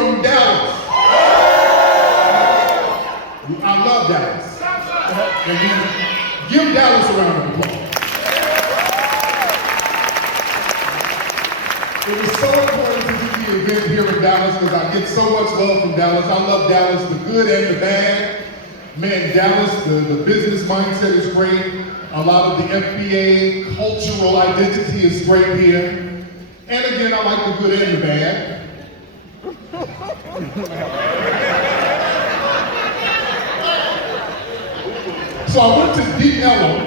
from Dallas. I love Dallas. And we give Dallas a round of applause. It was so important to do the event here in Dallas because I get so much love from Dallas. I love Dallas, the good and the bad. Man, Dallas, the business mindset is great. A lot of the FBA cultural identity is great here. And again, I like the good and the bad. So I went to Deep Ellum.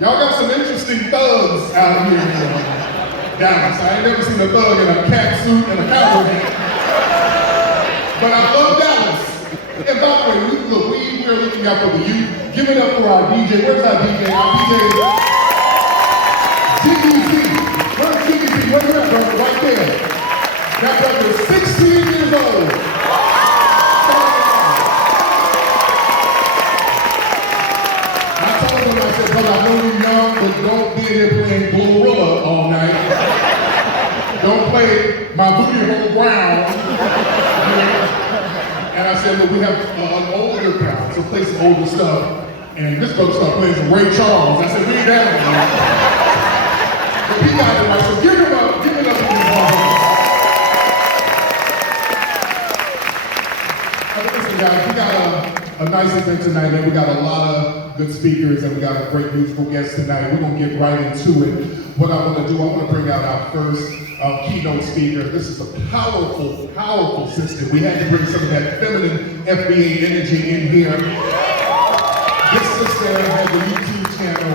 Y'all got some interesting thugs out here in Dallas. I ain't never seen a thug in a cat suit and a cowboy hat. But I love Dallas. And by the way, look, we're looking out for the youth. Give it up for our DJ. Where's our DJ? Our DJ, TBC. Where's TBC? Where's that brother? Right there. That brother is 16 years old. I said, brother, I know you're young, but don't be in here playing Glorilla all night. Don't play My Booty Hole Brown. And I said, look, we have an older crowd, so play some older stuff. And this brother started playing some Ray Charles. I said, we ain't down there. But he got it right, so give it up for his listen, guys, we got a nice event tonight, and we got a lot of good speakers, and we got a great musical guest tonight. We're gonna get right into it. What I wanna do, I wanna bring out our first keynote speaker. This is a powerful, powerful sister. We had to bring some of that feminine FBA energy in here. This sister has a YouTube channel.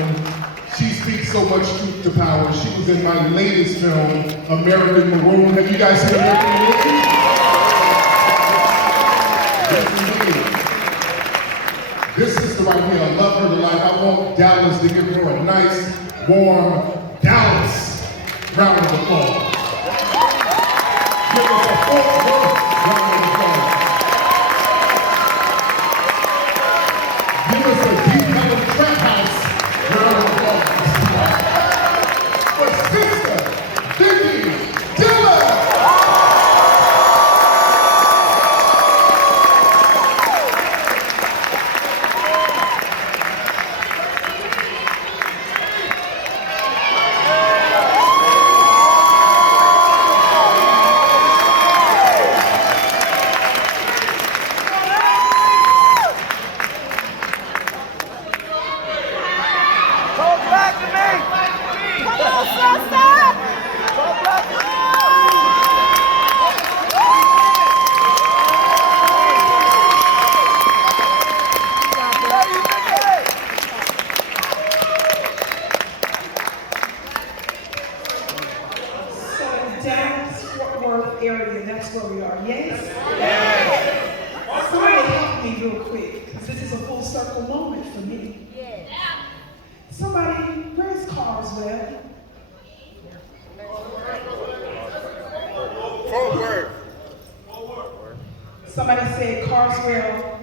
She speaks so much truth to power. She was in my latest film, American Maroon. Have you guys seen American Maroon? This sister right here, I love her to life. I want Dallas to give her a nice, warm Dallas round of applause. Give us a Fort Worth round of applause. Give us a Deep Ellum Trap House round of applause. For Sister Vicky Dillon. Somebody said Carswell.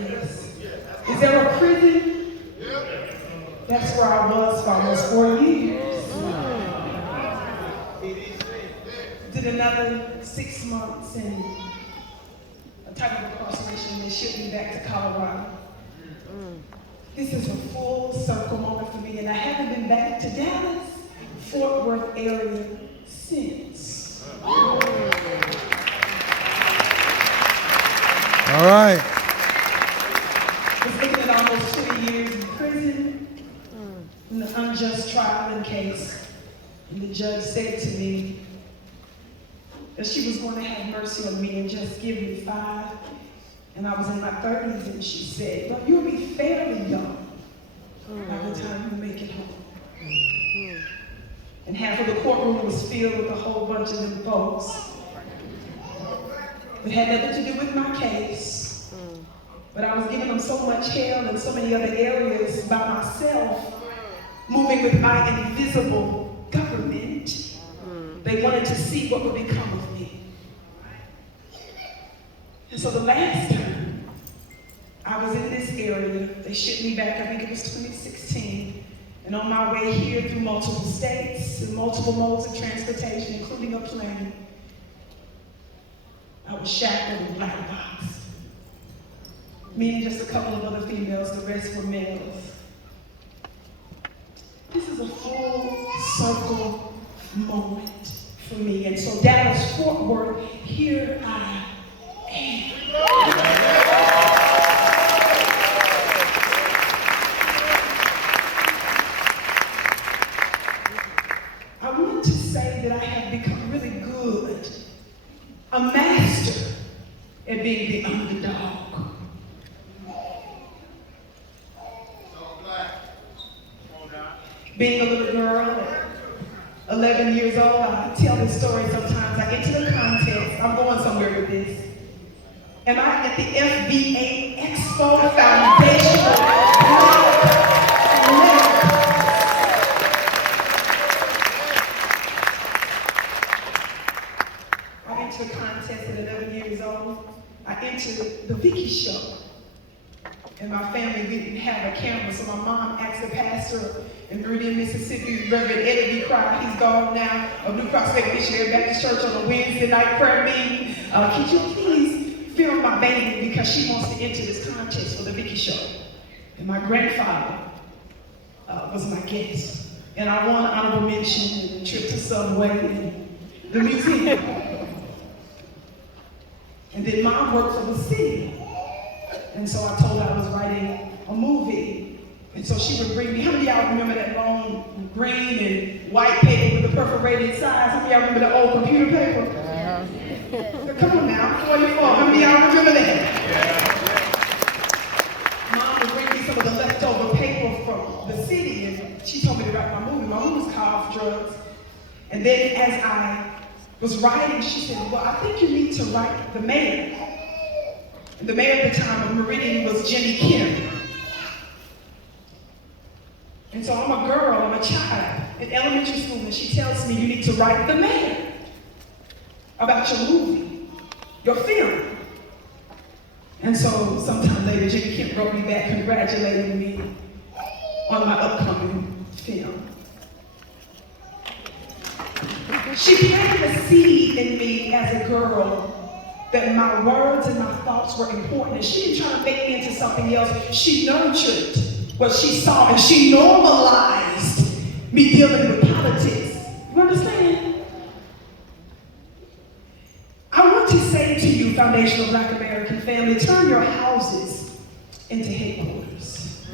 Yes. Is there a prison? That's where I was for almost 4 years. Did another 6 months in a type of incarceration, and they shipped me back to Colorado. This is a full circle moment for me, and I haven't been back to Dallas, Fort Worth area since. All right. It's looking at almost 20 years in prison in an unjust trial and case. And the judge said to me that she was going to have mercy on me and just give me 5. And I was in my 30s, and she said, well, you'll be fairly young by the time you make it home. And half of the courtroom was filled with a whole bunch of them folks. It had nothing to do with my case, but I was giving them so much hell in so many other areas by myself, moving with my invisible government. They wanted to see what would become of me. And so the last time I was in this area, they shipped me back, I think it was 2016, And on my way here through multiple states and multiple modes of transportation, including a plane, I was shackled and black boxed. Me and just a couple of other females, the rest were males. This is a full circle moment for me. And so Dallas, Fort Worth, here I am. I want to say that I have become really good, a master at being the underdog. Being a little girl at 11 years old, I tell this story sometimes. I enter the contest. I'm going somewhere with this. Am I at the FBA Expo Foundational I entered the contest at 11 years old. I entered the Vicky show. And my family didn't have a camera, so my mom asked the pastor in Meridian, Mississippi, Reverend Eddie B. Cry, he's gone now, of New Prospect Missionary Baptist Church on a Wednesday night prayer meeting. Could you please film my baby because she wants to enter this contest for the Vicky show? And my grandfather was my guest. And I won honorable mention and a trip to Subway and the museum. And then Mom worked for the city. And so I told her I was writing a movie. And so she would bring me, how many of y'all remember that long green and white paper with the perforated sides? How many of y'all remember the old computer paper? Come on now, 44. How many of y'all remember that? Mom would bring me some of the leftover paper from the city, and she told me to write my movie. My movie was called Off Drugs. And then as I was writing, she said, well, I think you need to write the mayor. And the mayor at the time of Meridian was Jimmy Kim. And so I'm a girl, I'm a child in elementary school, and she tells me you need to write the mayor about your movie, your film. And so sometime later, Jimmy Kim wrote me back congratulating me on my upcoming film. She planted a seed in me as a girl that my words and my thoughts were important. And she didn't try to make me into something else. She nurtured what she saw, and she normalized me dealing with politics. You understand? I want to say to you, foundational Black American family, turn your houses into headquarters.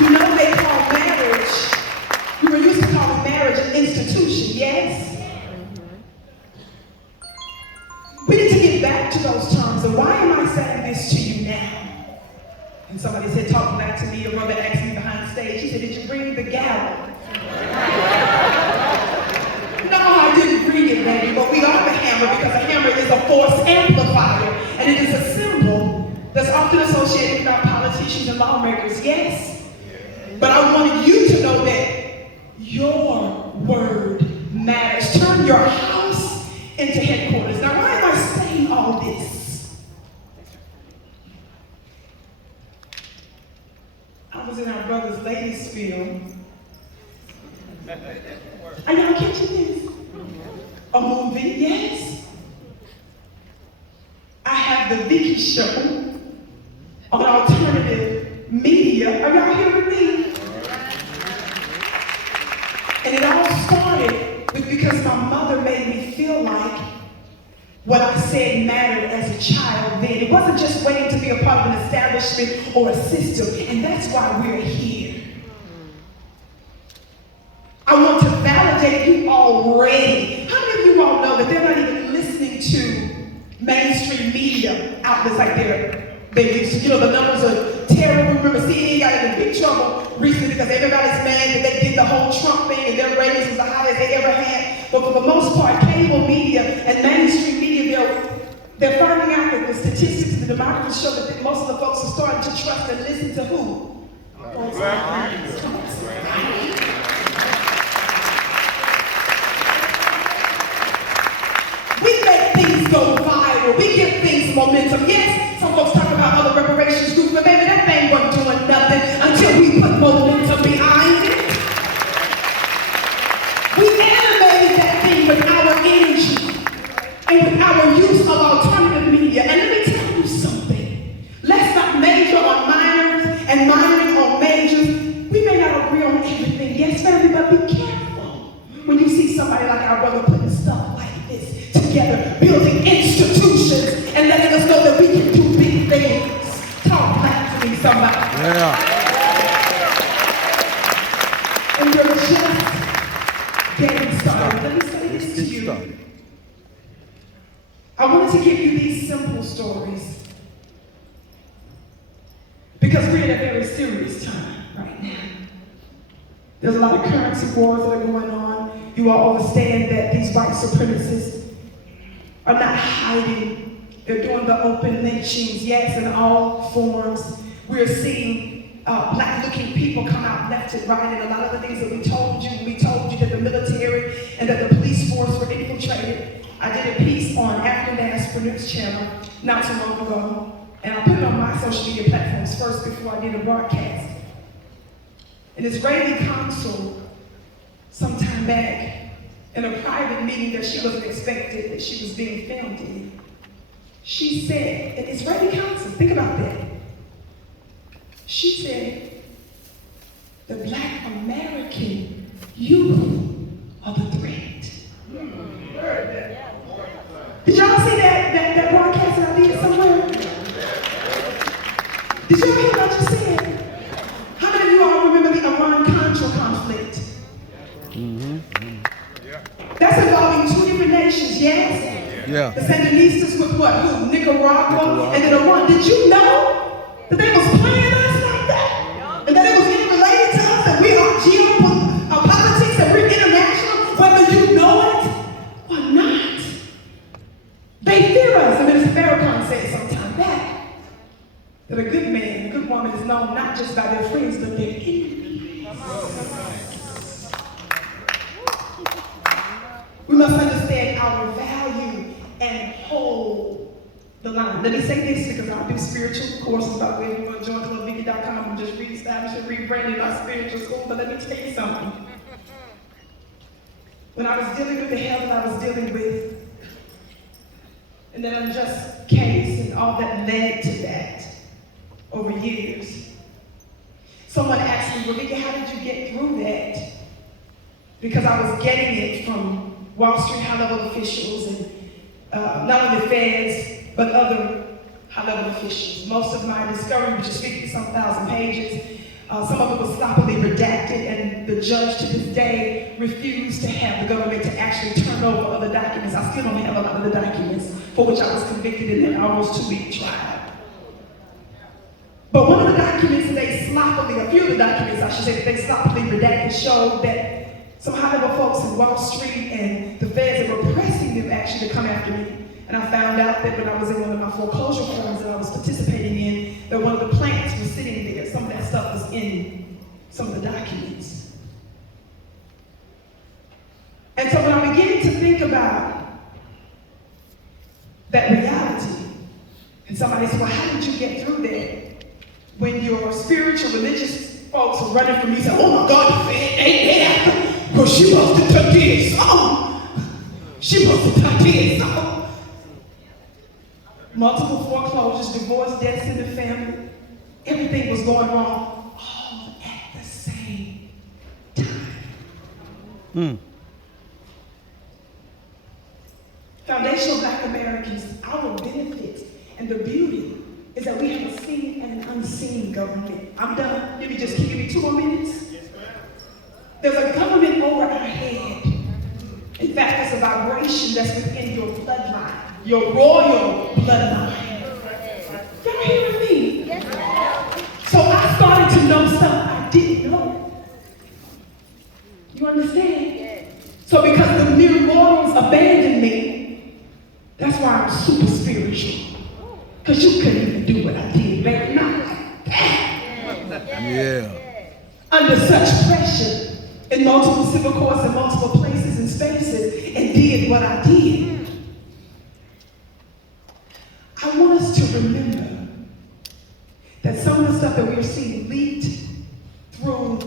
You know they call marriage, we were used to call marriage an institution, yes? We need to get back to those terms. And why am I saying this to you now? And somebody said, talk back to me. A brother asked me behind stage. He said, did you bring the gavel? No, I didn't bring it, baby. But we are the hammer because a hammer is a force amplifier. And it is a symbol that's often associated with our politicians and lawmakers, yes. But I wanted you to know that your word matters. Turn your house into headquarters. Now, why am I saying all this? I was in our brother's ladies film. Are y'all catching this? A movie, yes. I have the Vicky show on alternative media. Are y'all here with me? And it all started because my mother made me feel like what I said mattered as a child then. It wasn't just waiting to be a part of an establishment or a system, and that's why we're here. I want to validate you already. How many of you all know that they're not even listening to mainstream media outlets like they used to? You know, the numbers are terrible. Remember, CNN got in big trouble recently because everybody's mad that they did the whole Trump thing and their ratings was the highest they ever had. But for the most part, cable media and mainstream media, they're finding out that the statistics and the demographics show that most of the folks are starting to trust and listen to who? Black people. We make things go viral. We give things momentum. Yes, some folks talk about other reparations groups, but baby, that thing wasn't doing nothing until on everything. Yes, family, but be careful when you see somebody like our brother putting stuff like this together, building institutions and letting us know that we can do big things. Talk back to me, somebody. Yeah. And we're just getting started. Let me say this to you. I wanted to give you these simple stories because we're in a very serious time right now. There's a lot of currency wars that are going on. You all understand that these white supremacists are not hiding. They're doing the open lynchings, yes, in all forms. We're seeing black-looking people come out left and right, and a lot of the things that we told you that the military and that the police force were infiltrated. I did a piece on African Diaspora News Channel not too long ago, and I put it on my social media platforms first before I did a broadcast. An Israeli consul, some time back, in a private meeting that she wasn't expected, that she was being filmed in, she said, an Israeli consul, think about that. She said, the Black American youth are the threat. Did y'all see that broadcast that I did somewhere? Did y'all hear what I just said? How many of you all remember the Iran-Contra conflict? That's involving two different nations, yes? Yeah. The Sandinistas with what? Who? Nicaragua. And then Iran. Did you know that they was playing us like that? And that it was interrelated to us, that we are geopolitics, that we're international, whether you know it or not. They fear us. And Minister Farrakhan said some time back that a good man, a good woman is known not just by their friends, but their enemies. We must understand our value and hold the line. Let me say this because I do spiritual courses, by the way. If you want to join clubvicky.com, I'm just reestablishing, rebranding our spiritual school. But let me tell you something. When I was dealing with the hell that I was dealing with, and that unjust case and all that led to that over years, someone asked me, well, Vicky, how did you get through that? Because I was getting it from Wall Street high-level officials and not only feds, but other high-level officials. Most of my discovery was just 50-some thousand pages. Some of it was sloppily redacted, and the judge to this day refused to have the government to actually turn over other documents. I still don't have a lot of the documents for which I was convicted in that almost 2-week trial. But one of the documents that they sloppily, a few of the documents I should say, that they sloppily redacted showed that some high-level folks in Wall Street and the feds that were pressing them actually to come after me. And I found out that when I was in one of my foreclosure forums that I was participating in, that one of the plants was sitting there. Some of that stuff was in some of the documents. And so when I'm beginning to think about that reality, and somebody said, well, how did you get through that? When your spiritual, religious folks are running from you, say, oh my God, the Fed ain't there. Well, she must have done this. She must have done this. Multiple foreclosures, divorce, deaths in the family. Everything was going wrong all at the same time. Foundational Black Americans, our benefit and the beauty is that we have a seen and an unseen government. I'm done. Let me just give me 2 more minutes. There's a government over our head. In fact, there's a vibration that's within your bloodline, your royal bloodline. Y'all hearing me? So I started to know stuff I didn't know. You understand? So because the mere mortals abandoned me, that's why I'm super spiritual. Because you couldn't even do what I did, baby. Not like that. Yeah. Under such pressure, in multiple civil courts in multiple places and spaces, and did what I did. I want us to remember that some of the stuff that we're seeing leaked through,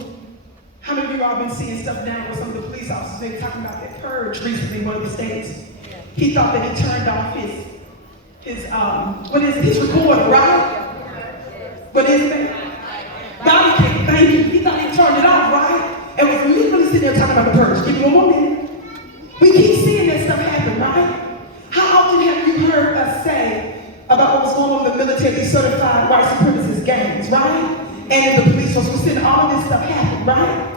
how many of you all been seeing stuff now where some of the police officers been talking about that purge recently in one of the states? He thought that he turned off his recorder, right? What is it? Bobby King, thank you. He thought he turned it off, right? and was literally sitting there talking about the purge. Give me one more minute. We keep seeing that stuff happen, right? How often have you heard us say about what was going on in the military, these certified white supremacist gangs, right? And in the police force, we're seeing all this stuff happen, right?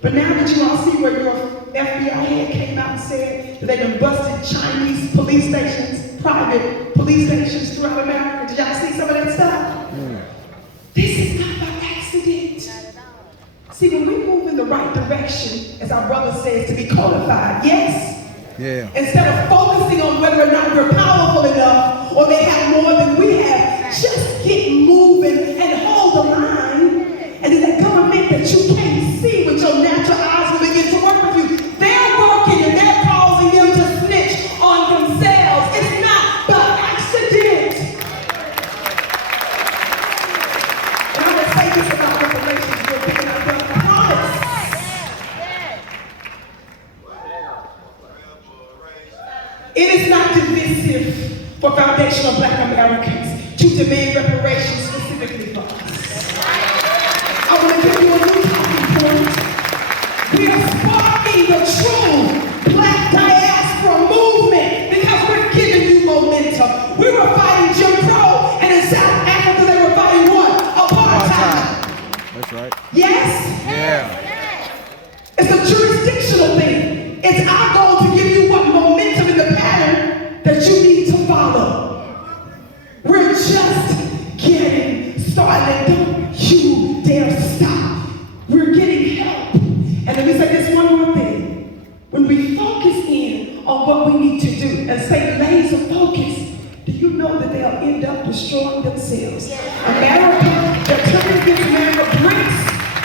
But now that you all see where your FBA head came out and said that they done busted Chinese police stations, private police stations throughout America, did y'all see some of that stuff? This is not by accident. See, when we move in the right direction, as our brother says, to be codified, yes? Yeah. Instead of focusing on whether or not we're powerful enough or they have more than we have, just get moving and hold the line. And then that government that you can't see with your natural eyes will begin to work with you. They're working and they're causing them to snitch on themselves. It's not by accident. And I'm going to say this about reparations real quick, and I'm going to promise. It is not divisive for foundational Black Americans to demand reparations specifically for us. I want to give you a new talking point. We are sparking the true Black diaspora movement because we're giving you momentum. We were fighting Jim Crow, and in South Africa they were fighting what? Apartheid. That's right. Yes? Yeah. It's a jurisdictional thing. It's our goal to give you what momentum in the pattern that you need to follow. We're just getting started. Don't you dare stop. We're getting help. And let me say this one more thing. When we focus in on what we need to do and stay laser focused, do you know that they'll end up destroying themselves? America, they're turning against America, BRICS,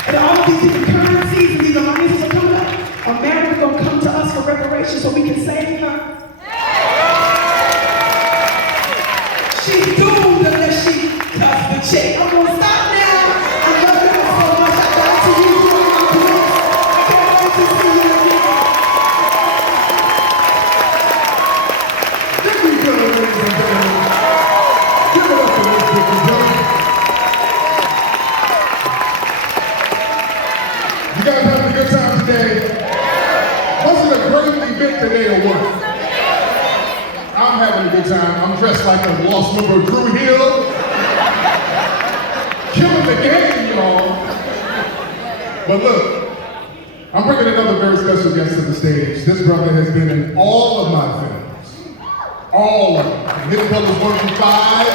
and all of these different currencies and these alliances are coming up. America gonna come to us for reparations so we can save her. She's doomed unless she cuts the check. I'm gonna stop now. I love you all so much. I got to you. I can't wait to see you again. There we go, ladies and gentlemen. Give it up for this big brother. You guys having a good time today? Wasn't a great event today or what? I'm having a good time. I'm dressed like a lost member of Drew Hill. Killing the game, y'all. But look, I'm bringing another very special guest to the stage. This brother has been in all of my films. All of them. Hidden Colors 1 through 5.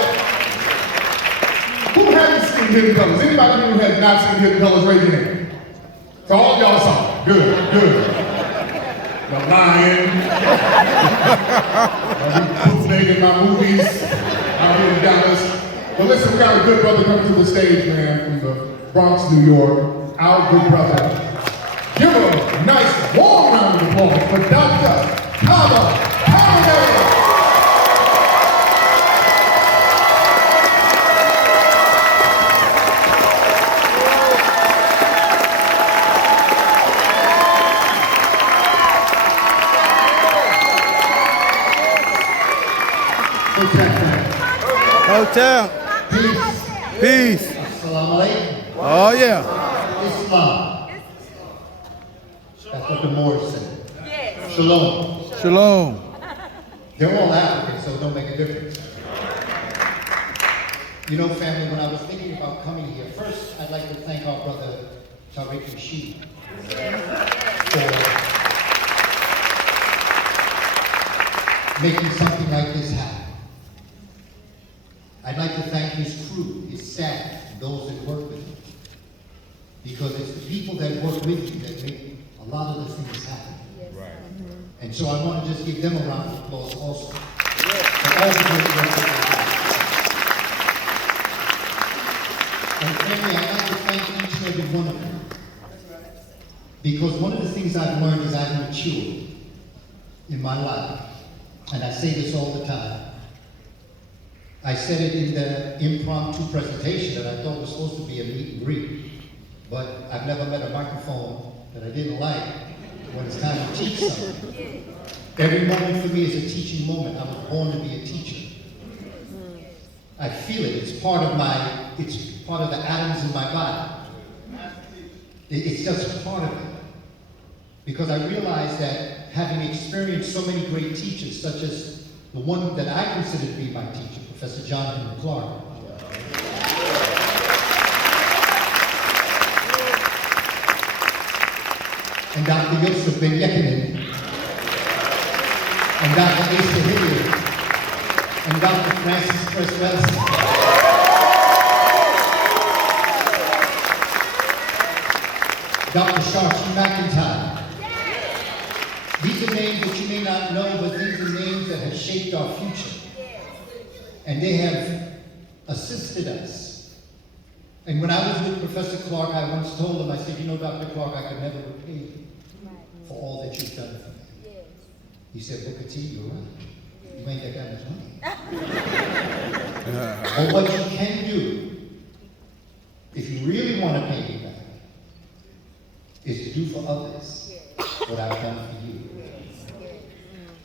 Who hasn't seen Hidden Colors? Anybody who has not seen Hidden Colors, raise your hand. So all y'all saw it. Good, good. The Lion. Bootlegging my movies out here in Dallas. But listen, we got a good brother coming to the stage, man, from the Bronx, New York. Our good brother. Give him a nice, warm round of applause for Dr. Kaba Holiday. Hotel. Peace. Assalamu alaikum. Oh yeah. Islam. That's what the Moors say. Shalom. Shalom. They're all African, so it don't make a difference. You know, family, when I was thinking about coming here, first I'd like to thank our brother Tariq Nasheed for making something like this happen. I'd like to thank his crew, his staff, those that work with him. Because it's the people that work with you that make a lot of the things happen. Right. And so I want to just give them a round of applause also. For all the great work that they do. And family, I'd like to thank each and every one of you. Because one of the things I've learned is I've matured in my life. And I say this all the time. I said it in the impromptu presentation that I thought was supposed to be a meet and greet. But I've never met a microphone that I didn't like when it's time to teach something. Every moment for me is a teaching moment. I was born to be a teacher. I feel it. It's part of the atoms in my body. It's just part of it. because I realized that having experienced so many great teachers, such as the one that I consider to be my teacher, Professor John Henry Clark, and Dr. Yosef Ben Yekinen, and Dr. Asa Hilliard, and Dr. Francis Cresswellson. Dr. Sharchi McIntyre. These are names that you may not know, but these are names that have shaped our future. And they have assisted us. And when I was with Professor Clark, I once told him, I said, you know, Dr. Clark, I could never repay you for all that you've done for me. He said, Booker T, you're right. You ain't got that much money. But what you can do, if you really want to pay me back, is to do for others what I've done for you.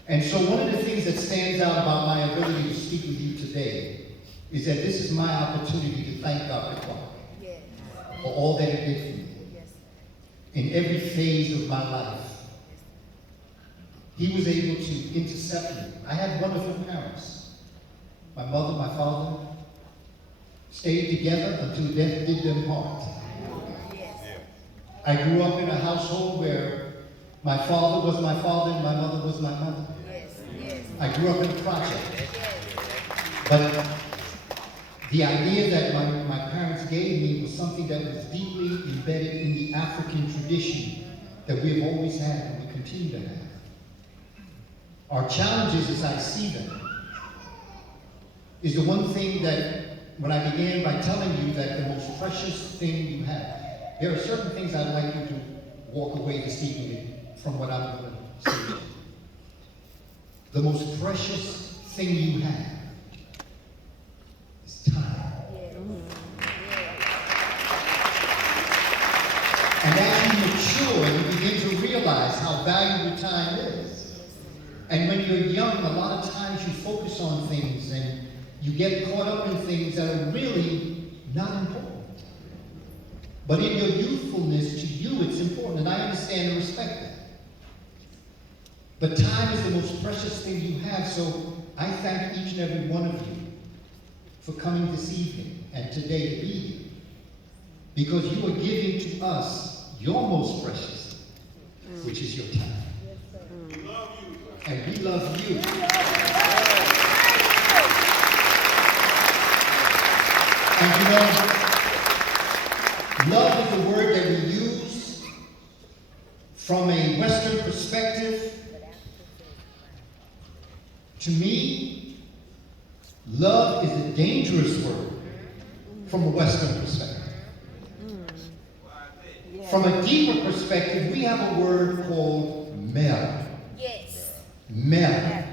And so one of the things that stands out about my ability to speak with you today is that this is my opportunity to thank Dr. Clark for all that he did for me in every phase of my life. He was able to intercept me. I had wonderful parents. My mother, my father stayed together until death did them part. I grew up in a household where my father was my father and my mother was my mother. I grew up in a project. But the idea that my parents gave me was something that was deeply embedded in the African tradition that we've always had and we continue to have. Our challenges, as I see them, is the one thing that, when I began by telling you that the most precious thing you have, there are certain things I'd like you to walk away this evening from what I'm going to say. The most precious thing you have is time. And as you mature, you begin to realize how valuable time is. And when you're young, a lot of times you focus on things and you get caught up in things that are really not important. But in your youthfulness, to you, it's important, and I understand and respect that. But time is the most precious thing you have, so I thank each and every one of you for coming this evening and today to be here. Because you are giving to us your most precious, which is your time. We love you. And we love you. And you know, love is the word that we use from a Western perspective. To me, love is a dangerous word from a Western perspective. From a deeper perspective, we have a word called mer. Yes. Mer.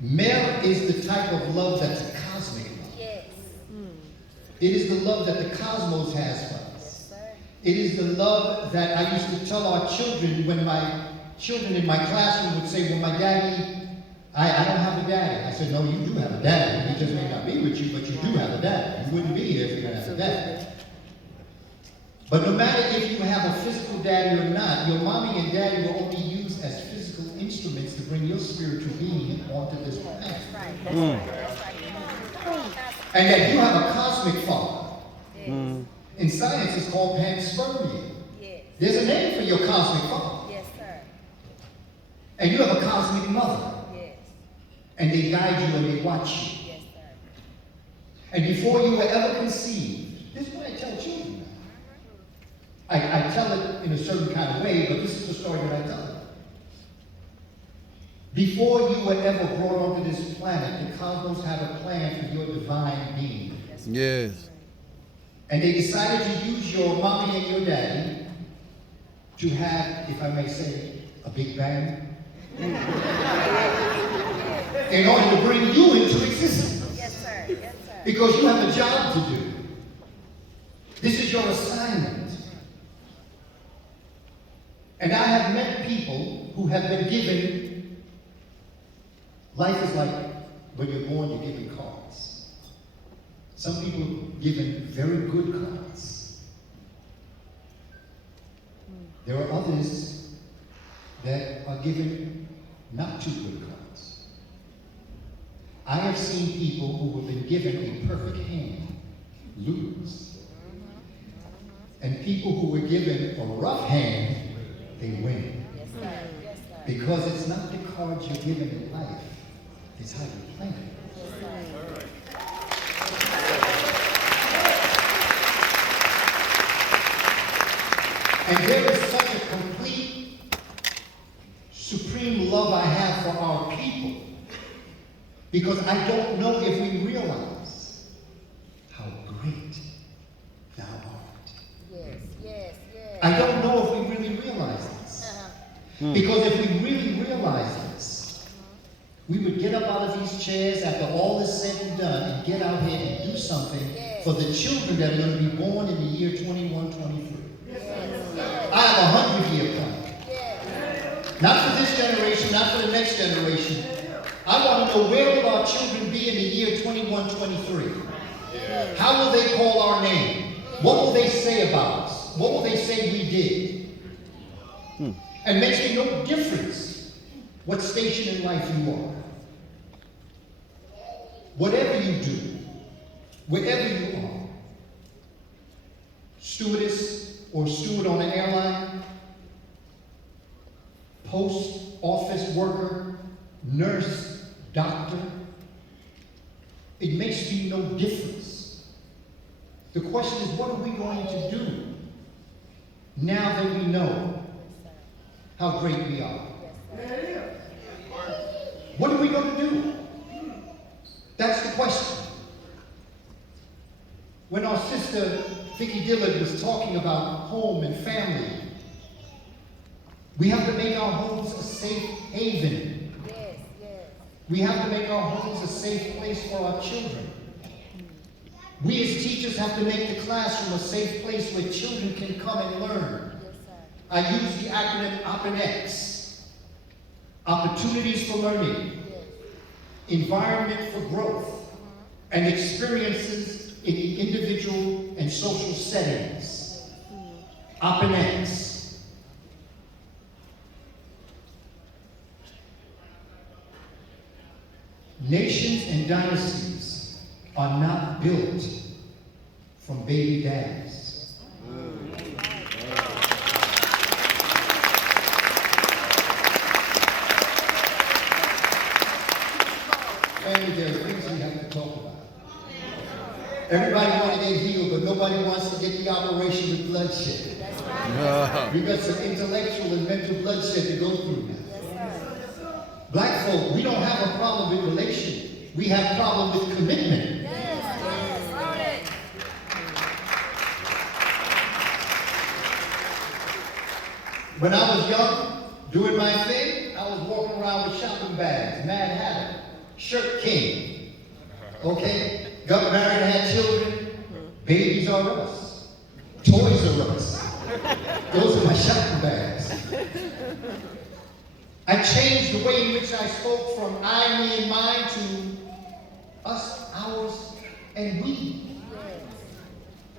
Mer is the type of love that's a cosmic love. Yes. It is the love that the cosmos has for us. It is the love that I used to tell our children when my children in my classroom would say, well, my daddy, I don't have a daddy. I said, no, you do have a daddy. He just may not be with you, but you do have a daddy. You wouldn't be here if you didn't have a daddy. But no matter if you have a physical daddy or not, your mommy and daddy will only use as physical instruments to bring your spiritual being onto this planet. And that you have a cosmic father. In science, it's called panspermia. There's a name for your cosmic father. Yes, sir. And you have a cosmic mother. Yes. And they guide you and they watch you. Yes, sir. And before you were ever conceived, this is what I tell children now. I tell it in a certain kind of way, but this is the story that I tell them. Before you were ever brought onto this planet, the cosmos had a plan for your divine being. Yes. And they decided to use your mommy and your daddy to have, if I may say, a big bang. In order to bring you into existence. Yes, sir. Yes, sir. Because you have a job to do. This is your assignment. And I have met people who have been given, life is like when you're born, you're given cards. Some people are given very good cards. There are others that are given not too good cards. I have seen people who have been given a perfect hand lose. And people who were given a rough hand, they win. Yes, sir. Yes, sir. Because it's not the cards you're given in life, it's how you play it. Yes, sir. And there is such a complete, supreme love I have for our people, because I don't know if we realize how great thou art. Yes, yes, yes. I don't know if we really realize this. Because if we really realize this, we would get up out of these chairs after all is said and done and get out here and do something for the children that are going to be born in the year 2123. I have 100-year plan. Not for this generation, not for the next generation. I want to know, where will our children be in the year 2123? How will they call our name? What will they say about us? What will they say we did? And makes me no difference what station in life you are. Whatever you do, wherever you are, stewardess or steward on an airline, post office worker, nurse, doctor, it makes me no difference. The question is, what are we going to do now that we know how great we are? What are we going to do? That's the question. When our sister Vicki Dillard was talking about home and family, we have to make our homes a safe haven. Yes, yes. We have to make our homes a safe place for our children. We as teachers have to make the classroom a safe place where children can come and learn. Yes, sir. I use the acronym OPNX. Opportunities for learning, environment for growth, and experiences in the individual and social settings. OPNX. Nations and dynasties are not built from baby daddies. Family, there are things we have to talk about. Everybody wants to get healed, but nobody wants to get the operation with bloodshed. That's right. We got some intellectual and mental bloodshed to go through now. Yes, sir. Black folk, we don't have a problem with relation. We have a problem with commitment. Yes, yes. Own it. When I was young, doing my thing, I was walking around with shopping bags, Mad Hatter, Shirt King. Okay? Got married, had children. Babies are us. Toys are us. Those are my shopping bags. I changed the way in which I spoke from I, me, and mine to us, ours, and we.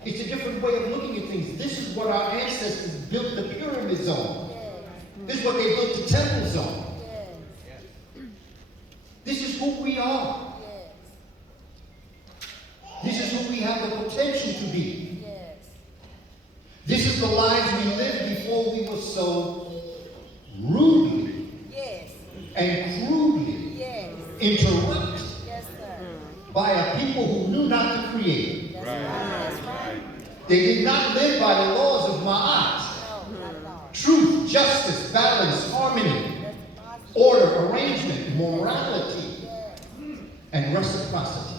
It's a different way of looking at things. This is what our ancestors built the pyramids on. This is what they built the temples on. This is who we are. This is who we have the potential to be. This is the lives we lived before we were so rudely and crudely interrupted by a people who knew not to create. They did not live by the laws of Ma'at. Truth, justice, balance, harmony, order, arrangement, morality, and reciprocity.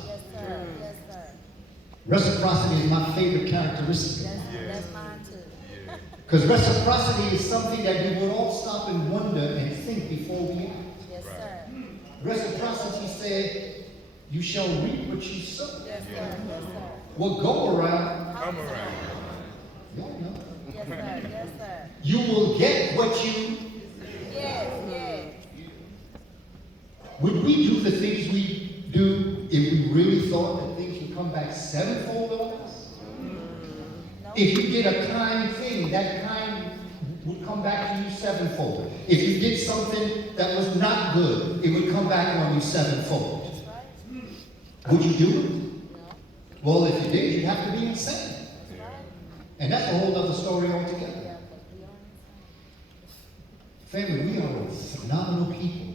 Reciprocity is my favorite characteristic. That's mine too. Because reciprocity is something that we would all stop and wonder and think before we act. Yes, sir. Reciprocity said, you shall reap what you sow. Yes, sir. Yes, sir. What go around, Come around. y'all know. Yes, sir. Yes, sir. You will get what you. Yes, yes. Would we do the things we do if we really thought that things would come back sevenfold on us? No. If you did a kind thing, that kind would come come back to you sevenfold. If you did something that was not good, it would come back on you sevenfold. Would you do it? Well, if you did, you'd have to be insane. And that's a whole other story altogether. Family, we are phenomenal people.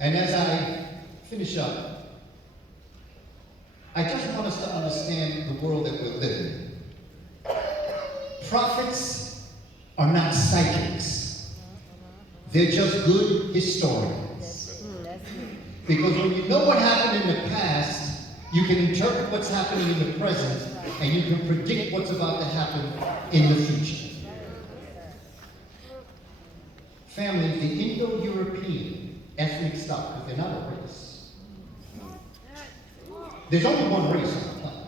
And as I finish up, I just want us to understand the world that we're living in. Prophets are not psychics. They're just good historians. Because when you know what happened in the past, you can interpret what's happening in the present, and you can predict what's about to happen in the future. Family, the Indo-European ethnic stock, because they're not a race. There's only one race on the planet.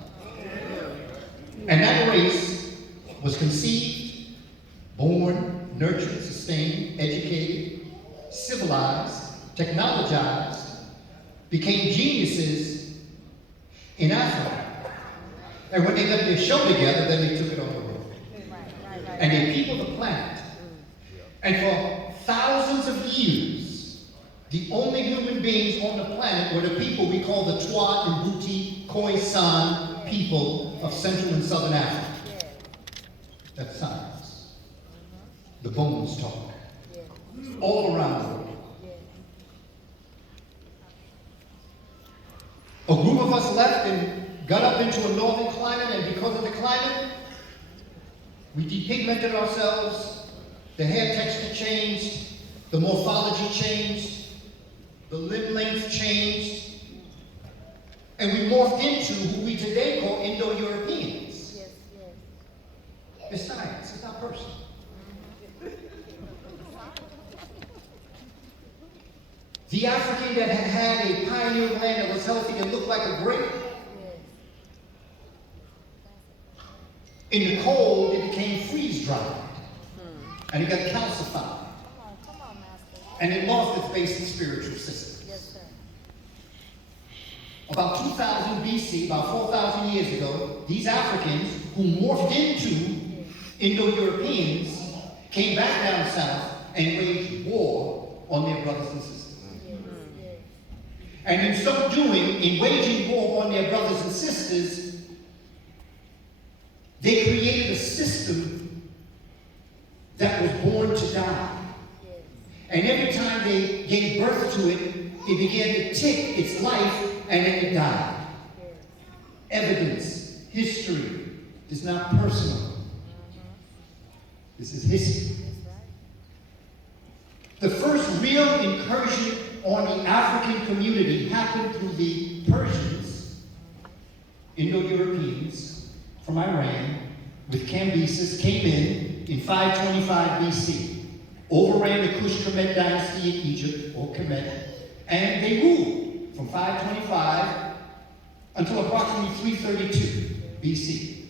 And that race was conceived, born, nurtured, sustained, educated, civilized, technologized, became geniuses in Africa. And when they got their show together, then they took it on the road. And they peopled the planet. And for thousands of years, the only human beings on the planet were the people we call the Twa and Buti Khoisan people of Central and Southern Africa. That's science. The bones talk. All around the world. A group of us left and got up into a northern climate, and because of the climate, we depigmented ourselves. The hair texture changed, the morphology changed, the limb length changed, and we morphed into who we today call Indo-Europeans. It's science, it's not personal. The African that had a pioneer land that was healthy and looked like a grape, in the cold it became freeze-dried. And it got calcified. And it lost its basic spiritual systems. Yes, sir. About 2000 BC, about 4,000 years ago, these Africans who morphed into Indo-Europeans came back down south and waged war on their brothers and sisters. And in so doing, in waging war on their brothers and sisters, they created a system that was born to die. And every time they gave birth to it, it began to tick its life, and then it died. Evidence, history, is not personal. This is history. The first real incursion on the African community happened through the Persians, Indo-Europeans from Iran, with Cambyses, came in 525 BC, overran the Kush Kemet dynasty in Egypt, or Kemet, and they ruled from 525 until approximately 332 BC.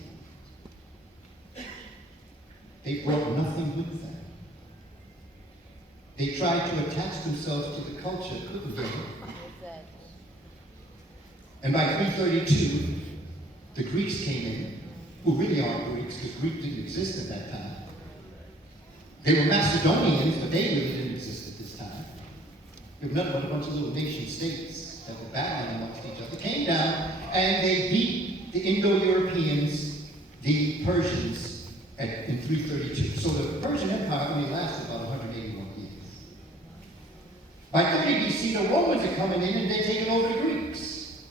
They brought nothing with them. They tried to attach themselves to the culture, couldn't get it. And by 332, the Greeks came in, who really aren't Greeks, because Greek didn't exist at that time. They were Macedonians, but they really didn't exist at this time. They were nothing but a bunch of little nation states that were battling amongst each other. They came down and they beat the Indo-Europeans, the Persians, in 332. So the Persian Empire only lasted about 181 years. By 30 BC, the Romans are coming in and they're taking over the Greeks.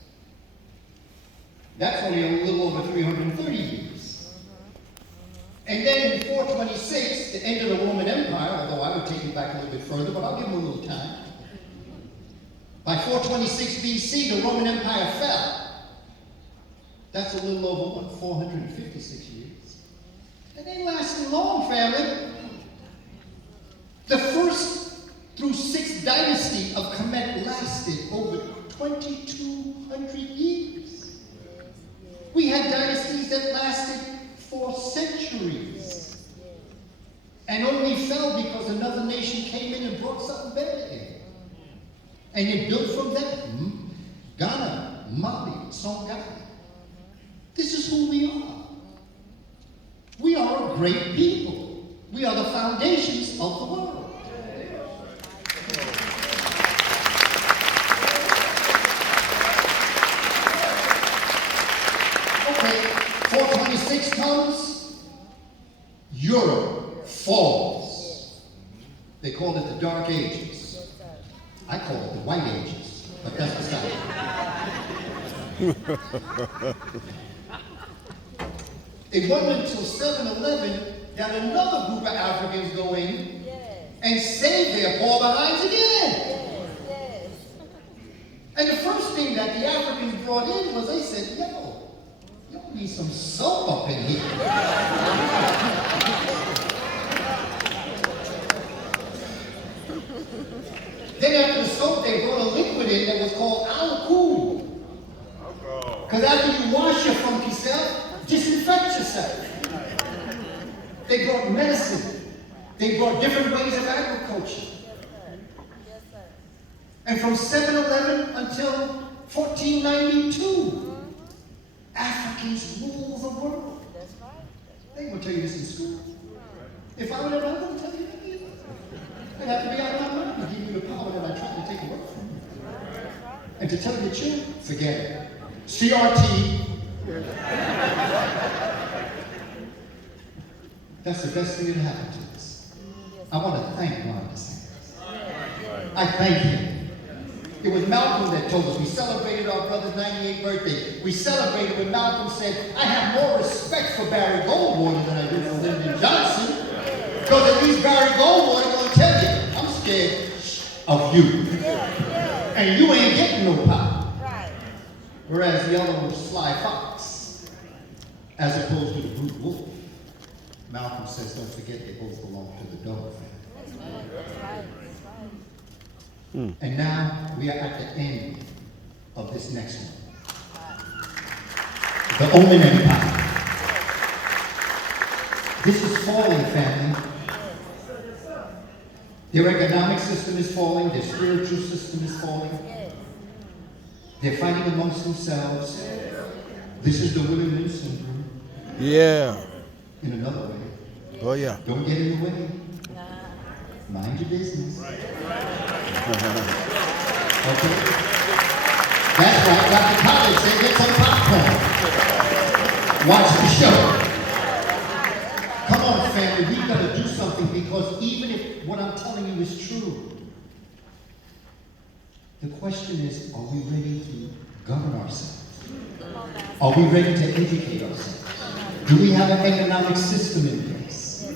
That's only a little over 330 years. And then in 426, the end of the Roman Empire, although I would take it back a little bit further, but I'll give them a little time. By 426 BC, the Roman Empire fell. That's a little over, 456 years. And they lasted long, family. The first through sixth dynasty of Kemet lasted over 2,200 years. We had dynasties that lasted for centuries and only fell because another nation came in and brought something better in. And it built from that. Ghana, Mali, Songhai. This is who we are. We are a great people. We We are the foundations of the world. Okay, 426 comes, Europe falls. They call it the Dark Ages. I call it the White Ages, but that's beside it. It wasn't until 7/11 that another group of Africans go in and save their poor behinds again. And the first thing that the Africans brought in was they said, yo, y'all need some soap up in here. Then after the soap, they brought a liquid in that was called alcohol. Because after you wash your funky self, disinfect yourself. They brought medicine. They brought different ways of agriculture. And from 7/11 until 1492, Africans rule the world. They ain't gonna tell you this in school. If I were there, I'm gonna tell you that either. I'd have to be out of my mind to give you the power that I tried to take away from you. And to tell you the truth, forget it. CRT. That's the best thing that happened to us. I want to thank Ron DeSantis. I thank him. It was Malcolm that told us. We celebrated our brother's 98th birthday. We celebrated when Malcolm said, I have more respect for Barry Goldwater than I do for Lyndon Johnson. Because at least Barry Goldwater going to tell you, I'm scared of you. And you ain't getting no power. Whereas the other was Sly Fox, as opposed to the brute wolf. Malcolm says, don't forget they both belong to the dog family. And now we are at the end of this next one. The Omen Empire. This is falling, family. Their economic system is falling, their spiritual system is falling. They're fighting amongst themselves. This is the William syndrome. Yeah. In another way. Oh, yeah. Don't get in the way. Mind your business. Okay? That's right. Dr. College said get some popcorn. Watch the show. Come on, family. We've got to do something because even if what I'm telling you is true, the question is, are we ready to govern ourselves? Are we ready to educate ourselves? Do we have an economic system in place?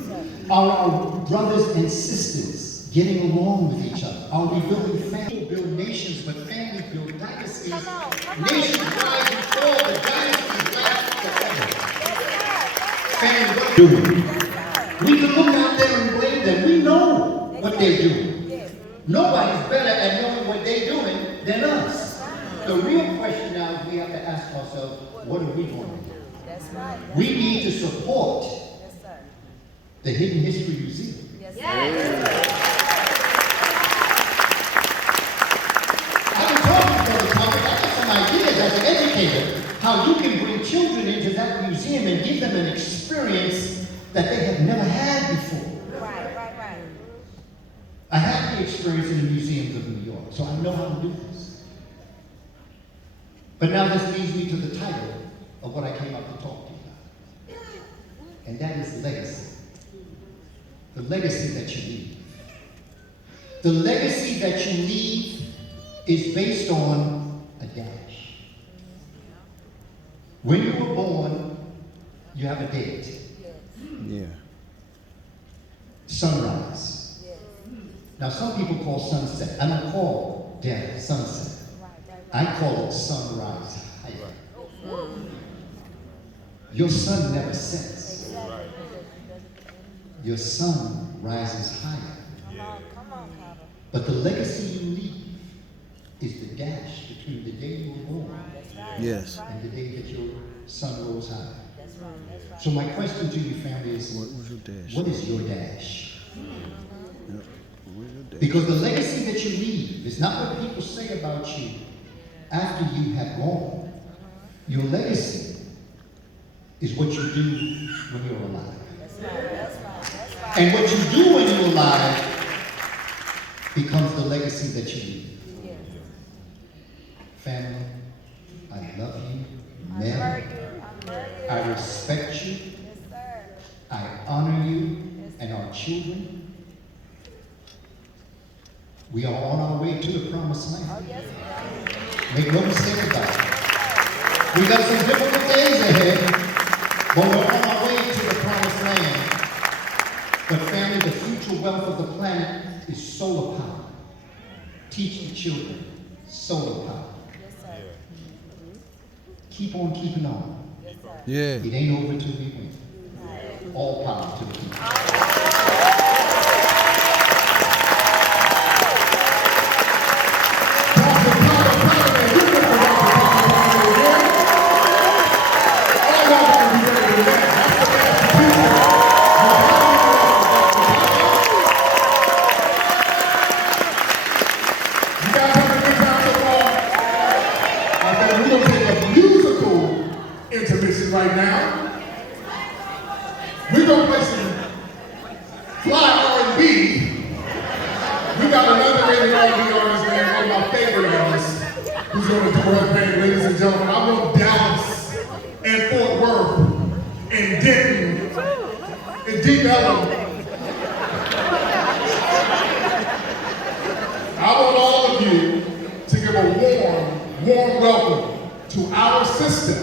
Are our brothers and sisters getting along with each other? Are we building families? Build nations, but families build dynasties. Nations rise and fall, but dynasties last forever. Family, what are they doing? We can look out there and blame them. We know what they're doing. Nobody's better at knowing what they're doing than us. The real question now is we have to ask ourselves, what are we going to do? We need to support the Hidden History Museum. I've been talking to the public. I got some ideas as an educator how you can bring children into that museum and give them an experience that they have never had before. I had the experience in the museums of New York, so I know how to do this. But now this leads me to the title of what I came up to talk to you about. And that is legacy. The legacy that you leave. The legacy that you leave is based on a dash. When you were born, you have a date. Yeah. Sunrise. Now some people call sunset. I don't call death sunset. I call it sunrise higher. Your sun never sets. Your sun rises higher. But the legacy you leave is the dash between the day you were born Yes. and the day that your sun rose high. So my question to you, family, is What was your dash? what is your dash? Yeah. What was your dash? Because the legacy that you leave is not what people say about you after you have gone. Your legacy is what you do when you're alive. And what you do when you're alive becomes the legacy that you leave. Yes. Family, I love you. I Men, love you. I love you. I respect you. Yes, sir. I honor you and our children. We are on our way to the promised Oh, land. yes, we are. Make no mistake about it. We got some difficult days ahead, but we're on our way to the promised land. But family, the future wealth of the planet is solar power. Teach the children solar power. Yes, sir. Keep on keeping on. Yes, sir. Yeah. It ain't over till we win. All power to the people. We're going to take a musical intermission right now. We're going to play some fly R&B. We got another rated R&B artist, man, one of my favorite artists, who's going to do her thing, ladies and gentlemen. I'm from Dallas and Fort Worth and Denton and Deep Ellum. I want all of you to give a warm welcome to our sister,